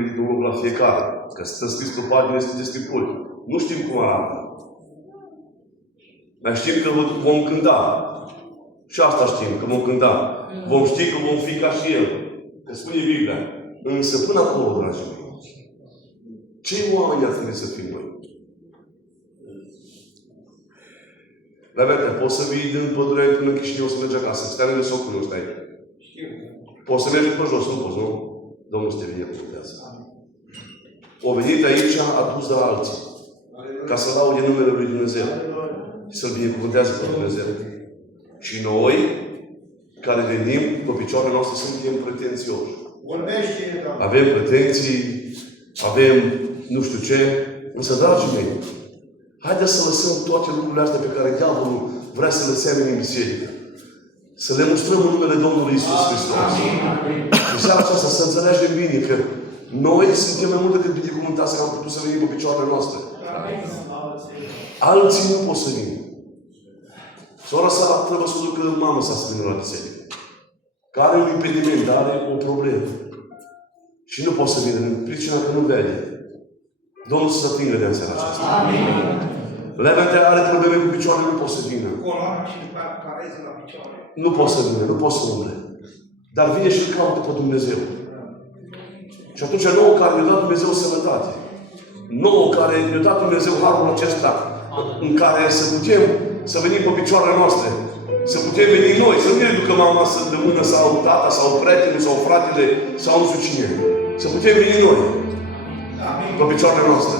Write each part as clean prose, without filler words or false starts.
potrivit un loc la fiecare. Că stă scris pe pagină, este de stipuli. Nu știm cum arată. Dar știm că vom cânta. Și asta știm, că vom cânta. Vom ști că vom fi ca și El. Că spune Biblia. Însă până acolo, dragii mei, ce oameni ar trebui să fim noi? La verdade, poți să vii din pădurea până în Chișinău să mergi acasă. Stai lângă socul, nu stai. Poți să mergi pe jos, nu poți, nu? Domnul să te binecuvântează. O venit aici, a dus de la alții. Ca să laude numele Lui Dumnezeu. Și să-L binecuvântează pe Dumnezeu. Și noi, care venim pe picioarele noastre, suntem pretențioși. Avem pretenții, avem nu știu ce. Însă, dragii mei, haideți să lăsăm toate lucrurile astea pe care diavolul vrea să le semene în biserică. Să le mustrăm în numele Domnului Iisus Hristos. În seara aceasta să înțelegem bine că noi suntem mai mult decât binecuvântați că am putut să venim pe picioarele noastre. Alții nu pot să vină. Sora sa trebuie să ducă mama sa să vină la biserică. Care are un impediment, are o problemă. Și nu poate să vină, în pricina că nu vede. Domnul să se atingă de în seara aceasta. Levente are probleme cu picioarele, nu poate să vină. Nu poate să vină, nu poate să umble. Dar vine și îl caută pe Dumnezeu. Și atunci nouă care ne-a dat Dumnezeu sănătate, nouă care ne-a dat Dumnezeu harul acesta, în care să putem să venim pe picioarele noastre, să putem veni noi, să nu ne ducă mama să de mână sau tata sau prietenul sau fratele sau nu știu cine. Să putem veni noi pe picioarele noastre.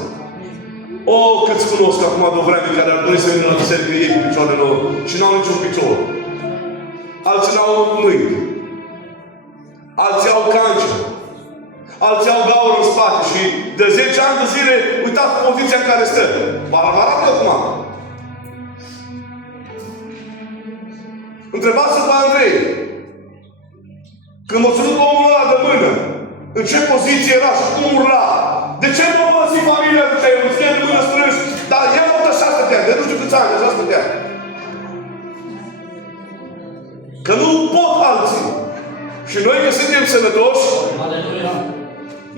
O, câți cunosc acum de o vreme care ar dori să vină la biserică ei cu picioarele lor și n-au niciun picior. Alții n-au mâini. Alții au cancer. Alții au gaură în spate și de 10 ani de zile uitați poziția în care stă. Barbarat acum. Întrebați-l pe Andrei. Când m-a ținut omul ăla de mână, în ce poziție era și cum urla. De ce m-a părăsit familia de ce îl ține de mână strâns? Dar el așa stătea, de nu știu câți ani, așa stătea. Că nu pot alții. Și noi că suntem sănătoși,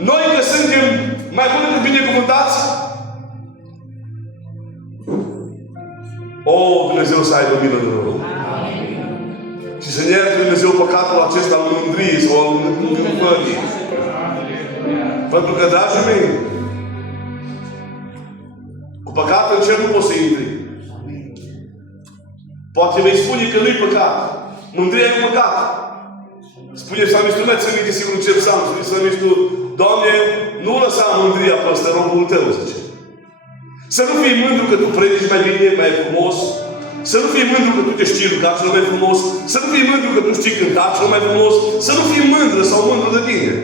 noi că suntem mai mult decât binecuvântați, o, Dumnezeu să aibă milă de noi. Și să ne ierte Dumnezeu păcatul acesta al mândriei sau al îngânfării. Pentru că, dragii mei, cu păcat în cer nu poți să intri. Poate vei spune că nu-i păcat. Mândria e păcat. Spune psalmistul, nu ți-mi minte sigur ce psalm. Spune psalmistul, Doamne, nu lăsa mândria pe ăsta, robul tău, zice. Să nu fii mândru că tu predici mai bine, mai frumos. Să nu fii mândru că tu te știi rugat cel mai frumos. Să nu fii mândru că tu știi cântat cel mai frumos. Să nu fii mândră sau mândru de tine.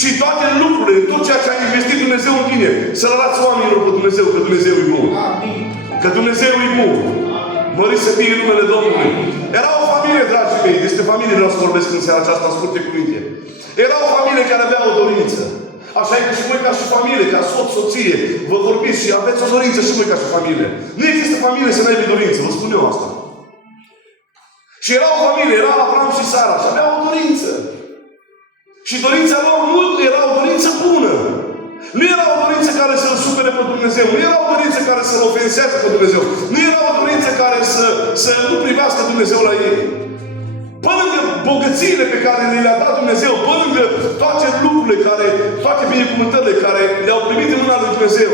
Și toate lucrurile, tot ceea ce a investit Dumnezeu în tine, să-L arăți oamenilor pe Dumnezeu, că Dumnezeu e bun. Că Dumnezeu e bun. Mărit să fie numele Domnului. Era o familie, dragii mei, despre familie vreau să vorbesc în seara aceasta, în scurte cuvinte. Era o familie care avea o dorință. Așa e că și voi ca și familie, ca soț, soție, vă vorbiți și aveți o dorință și voi ca și familie. Nu există familie să nu aibă dorință, vă spun eu asta. Și era o familie, era Avram și Sara și avea o dorință. Și dorința lor nu era o dorință bună. Nu era o dorință care să-L supere pe Dumnezeu. Nu era o dorință care să-L ofensează pe Dumnezeu. Nu era o dorință care să nu privească Dumnezeu la ei. Pe lângă bogățiile pe care le-a dat Dumnezeu, pe lângă toate lucrurile care, toate binecuvântările care le-au primit în mâna lui Dumnezeu,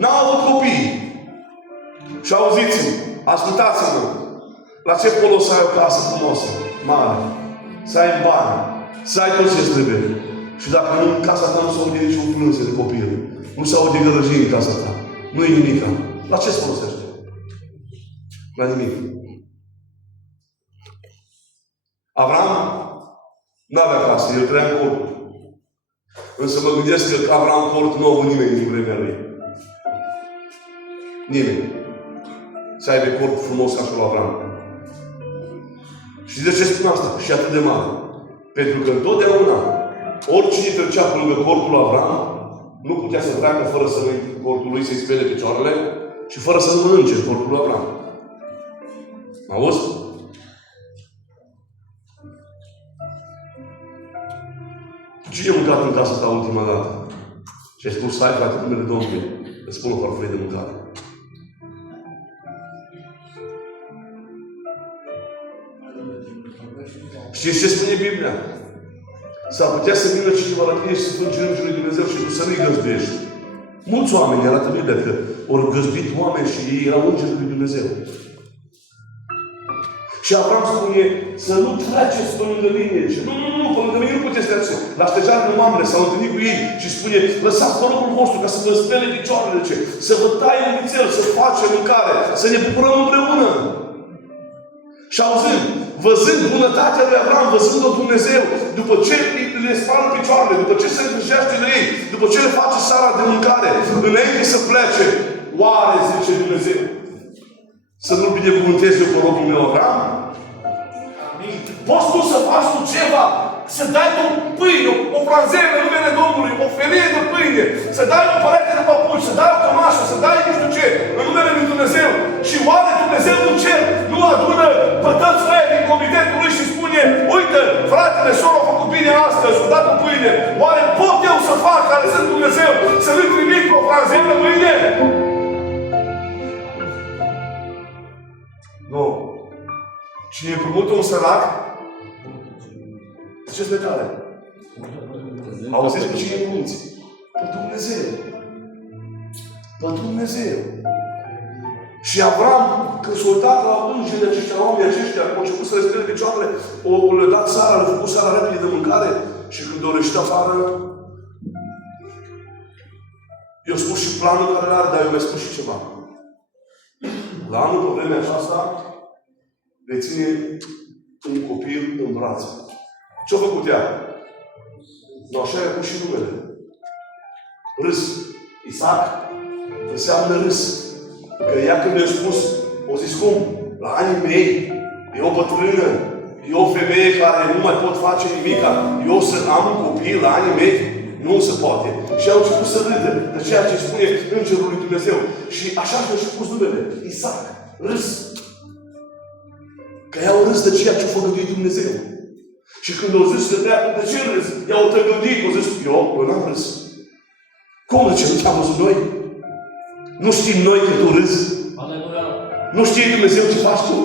n-au avut copii. Și auziți-mă, ascultați-mă, la ce folos să ai o casă frumoasă, mare, să ai bani, să ai tot ce trebuie. Și dacă nu, în casa ta nu se aude niciun plânse de copil. Nu se aude gălăgie în casa ta. Nu e nimic. La ce se folosește? La nimic. Avram n-avea casă, el trăia în corturi. Însă mă gândesc că Avram cort nu a avut nimeni din vremea lui. Nimeni. Să aibă cort frumos ca și lui Avram. Și de ce spun asta? Și atât de mare. Pentru că întotdeauna oricine trecea pe lângă cortul lui Avram, nu putea să treacă fără să cortul lui să-i spele picioarele și fără să nu mănânce cortul lui Avram. Auzi? Cine a mâncat în casa ta ultima dată? Și ai spus, hai frate, numele Domnului, îți spun o farfurie de mâncare. Știți ce spune Biblia? S-ar putea să vină cineva la tine și să plângi Îngerul lui Dumnezeu și tu să nu-i găzduiești. Mulți oameni arată Biblia că au găzduit oameni și ei erau Îngerul lui Dumnezeu. Și Avram spune să nu treceți pe lângă mine. Și nu, pe lângă mine nu puteți trece. La ștejar de mamele s-au întâlnit cu ei și spune, lăsați porocul vostru ca să vă spele picioarele, să vă taie un vițel, să facem mâncare, să ne bucurăm împreună. Și auzind, văzând bunătatea lui Avram, văzând-o Dumnezeu, după ce le spală picioarele, după ce se îngrijește de ei, după ce le face Sara de mâncare, înainte să plece, oare, zice Dumnezeu, să nu binecuvântez eu porocul meu Avram? Poți tu să faci tu ceva, să dai tu pâine, o franzelă în numele Domnului, o felie de pâine, să dai o perete de păpuși, să dai o cămașă, să dai nu știu ce, în numele lui Dumnezeu. Și oare Dumnezeu în cer nu adună pătățile din comitetul lui și spune, uite, fratele, sora a făcut bine astăzi, a dat o pâine. Oare pot eu să fac, care sunt Dumnezeu, să nu trimit cu o franzelă mâine? Nu. Cine împrumută un sărac, ziceți de tare. Auziți pe cine împrumuți? Pe Dumnezeu. Pe Dumnezeu. Și Avram, când s-a uitat la îngerii aceștia, la oamenii aceștia, au început să le spele picioarele, le-a dat Sara, le-a făcut Sara repede de mâncare și când o reșit afară, i-a spus și planul care l-are, dar eu mi-a spus și ceva. La anul, pe vremea aceasta, vei ține un copil în brațe. Ce-a făcut ea? Nu așa i-a pus și numele. Râs. Isaac înseamnă râs. Că ea când mi-a spus, o zis cum? La anii mei, e o bătrână, e o femeie care nu mai pot face nimica, eu să am un copil la anii mei, nu se poate. Și au început să râdă de ceea ce spune Îngerul lui Dumnezeu. Și așa și-a pus numele. Isaac. Râs. Că i-au râs de ceea ce a făgăduit Dumnezeu. Și când au zis de ce râs? I-au tăgăduit. Au zis, eu n-am râs. Cum de ce nu te-am văzut noi? Nu știm noi că tu râzi? Aleluia. Nu știe Dumnezeu ce faci tu?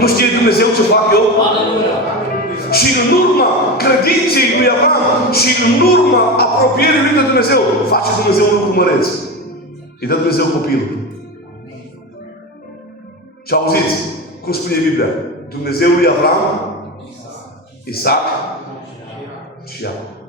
Nu știe Dumnezeu ce fac eu? Aleluia. Și în urma credinței lui Avram și în urma apropierii lui de Dumnezeu, face Dumnezeu un lucru măreț. Îi dă Dumnezeu copilul. Și auziți cum spune Biblia? Dumnezeul lui Avram, Isaac și Iacov.